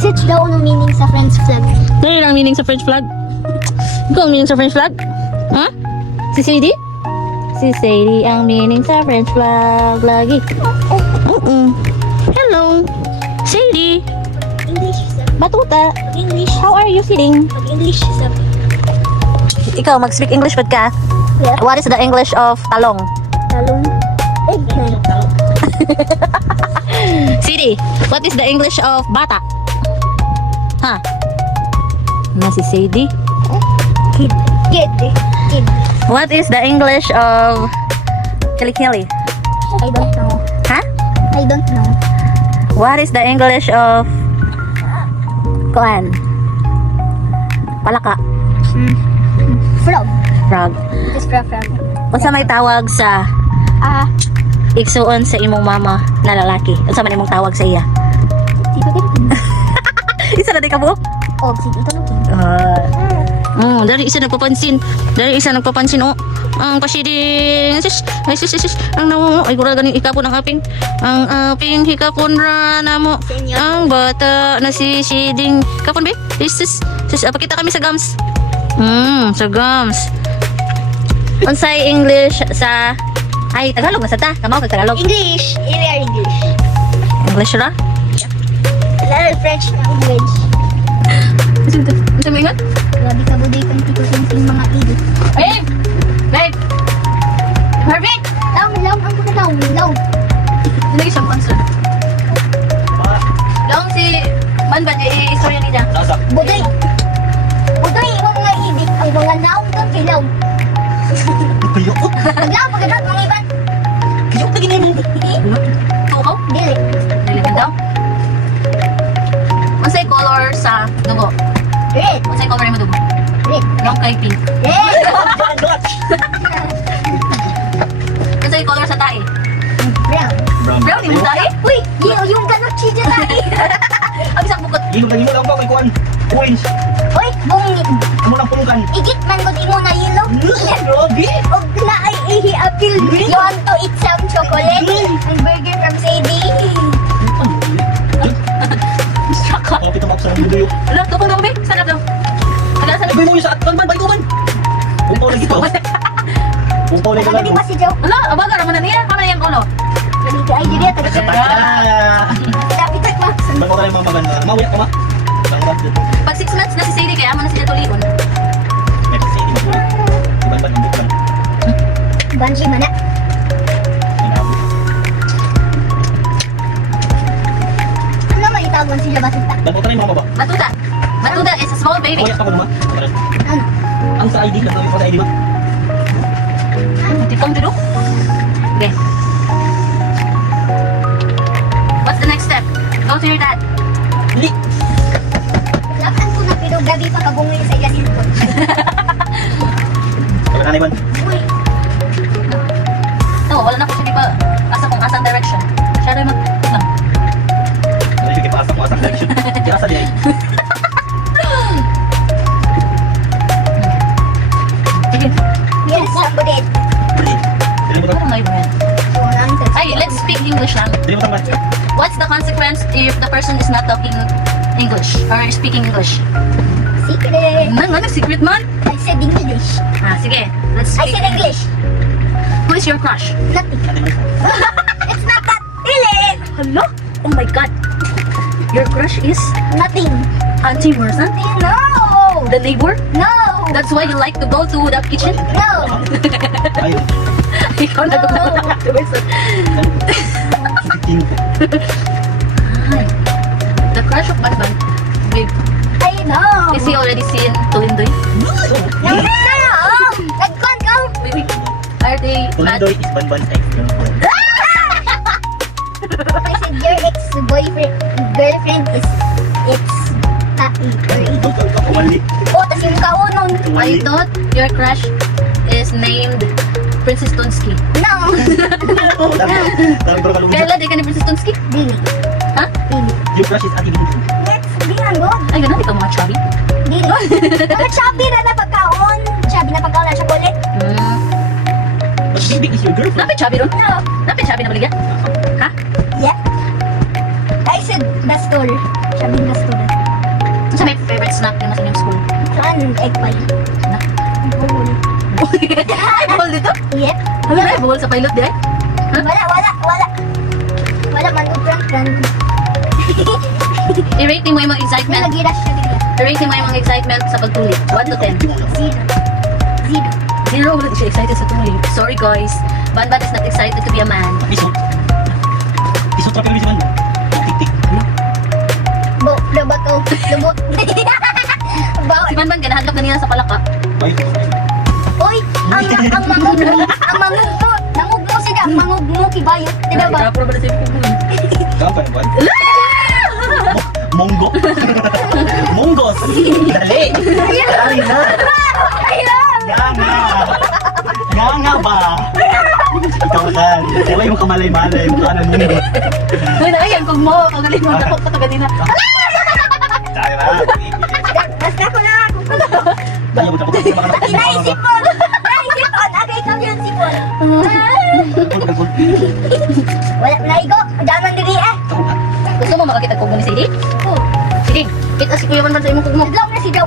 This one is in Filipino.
Research daw anong meaning sa French flag. Ano yun ang meaning sa French flag? Ikaw ang meaning sa French flag? Ha? Si Sadie? Si Sadie ang meaning sa French flag lagi. Hello, Sadie. English sab. Batuta. English. How are you feeling? Pag English sab. Ikaw, mag-speak English ba ka? Yeah. What is the English of talong? Talong. Eggplant. Sadie, what is the English of bata? Ha? Na si Sadie? Kid. Kid. Kid. What is the English of kilikili? I don't know. Ha? I don't know. What is the English of kuan? Palaka. Frog. Frog. It is frog. Unsa may tawag sa igsuon sa imong mama na lalaki? Unsa man imong tawag sa iya? Tito Tintin. Isa na di ka buok? Oh, si Tito Tintin. Dari isa nagpapansin. Oh. Ang pasiding. Ang nawo. Ay, gura ganing ikapon ang aping. Ang aping hikapon ra na mo. Senyor. Ang bata na si Siding. Kapon be? Sis, pakita kami sa gums. Sa gums. Unsay English sa... Ay, Tagalog na sa ta. Kamaw kag Tagalog. English. Area English. English ra? Lalo French language. Unsa mo ingon? Grabe ka buday kang Tito Tintin mga ido. Babe! Babe! Perfect! Law ang mga law. Hindi siyang concern. Lang si Manbad, istorya niya. Buday. Buday ang mga ibig. Ang mga naong doon kay law. Maglaw pagkadat mga iban. Kayok na ginay mo. Tukaw? Dili. Niligan daw. Unsay color sa dugo? Red. Unsay color mo dugo? Red. Long kay pink. Red. Unsay color sa tae? Brown. Brown yung tae? Uy, yung ganot si Janai. Ang isang bukot. Imo lang ba may kuan? Orange. Uy, bungi. Amo lang pulugan. Igit man ko di mo na yellow. Grabe. Og na ay ihi apil. You want to eat some chocolate? And burger from Sadie. Saka. Kapit ang sa video. Ala, tukaw daw be. Sarap daw. Ala, sarap. Ay mo sa atban ban baituman. Umpaw lagi to. Umpaw lagi Nakakadi lang. pa si Joe. Ala, abaga raman na niya. Kama na yung ulo. Ganito ay dili taga sa Dapat tak ma. Ban mo kay mga maganda. Mawya ka ma. Bangbat dito. Pag 6 months na si Sadie, kaya mo na siya tulion. Next city mo. Ban ban bukan. Banji mana? Ano man itawag sila basta? Ban mo kay mga baba. Batuta. Batuta is a small baby. Mawya ka ba ma? Ano? Ang sa ID ka sa ID ba? Tipong duduk. Okay. What's the next step? Go to your dad. Dili. Lapan ko na pero gabi pa kabungoy sa iya cellphone. Wala na man. Uy, No, wala na ko siya di pa asa kung asang direction. Siya rin mag... Ano yung ipasa ko asang direction. Kaya sa diay. Sige. yes, somebody. Dili. Dili mo Ano ta. nga yun? So, nang Ay, let's speak English lang. Dili mo ta man. What's the consequence if the person is not talking English or speaking English? secret. Ano secret man? I said English. Sige. Let's I speak. said English. Who is your crush? Nothing. It's not that. Really? Hello? Oh my God. Your crush is Nothing. Auntie Marsan? No. The neighbor? No. That's why you like to go to the kitchen? No. Ay. Ikaw na gumawa ng afterwards. The crush of Banban. Babe, I know. is he already seen Tulindoy? No. Nagkwan ka. Wait. Are they mad? Tulindoy is ban ex. I said your ex-boyfriend, girlfriend is it's happy or ido. Kapumali. Oh, tas yung kaunon. I thought your crush is named Princess Tonsky. No. Tarang bro kalungin. Kailan di ka ni Princess Tonsky? Dili. Ha? Dili. Your crush is Ate Binti. Let's be good. Ay, ganun. Ikaw mga chubby. Dili. Mga chubby na na pagkaon. Chubby na pagkaon na chocolate. But Bibi is your girlfriend. Napit chubby ron? No. Napit chubby na baligya? Ha? Yeah. I said the store. Shopping the store. Ano sa may favorite snack yung sa inyong school? Saan? Egg pie. Na? Bubul. Ay, bawal dito? Yep. Ano na, bawal sa pilot di ay? Wala man upran. I-rate mo yung mga May excitement. nagiras siya dito. I-rate mo yung mga excitement sa pagtuli. 1 to 10. Zero. Zero, wala siya excited sa tuli. Sorry guys, Banban is not excited to be a man. Isot. Isot trapil si man. Tik-tik. Lubot. Baw. Si Banban, ganahanap kanina sa palaka. Ay, Uy, ang mangugmo sila, mangugmo kibayot, di ba ba? Kapro ba na siya pupunin? kapay ba? Monggo. Monggos. Dali. Dali na. Ayun! Nga ba? Ikaw kan. Sila yung kamalay-malay. Yung kanan mo. Uy, nakayan kung mo. Pagaling mo, nakot ka kanina. Kaya na. Basta ko na ako. Ayaw mo tapos. Naisip ko! Aga ikaw yun, sipon. Wala, naigo. Daman diri eh. Gusto mo makakita kung mo ni Siding? Oh, Siding, kita si Kuya Banban sa imong kugmo. naglaw na si Daw.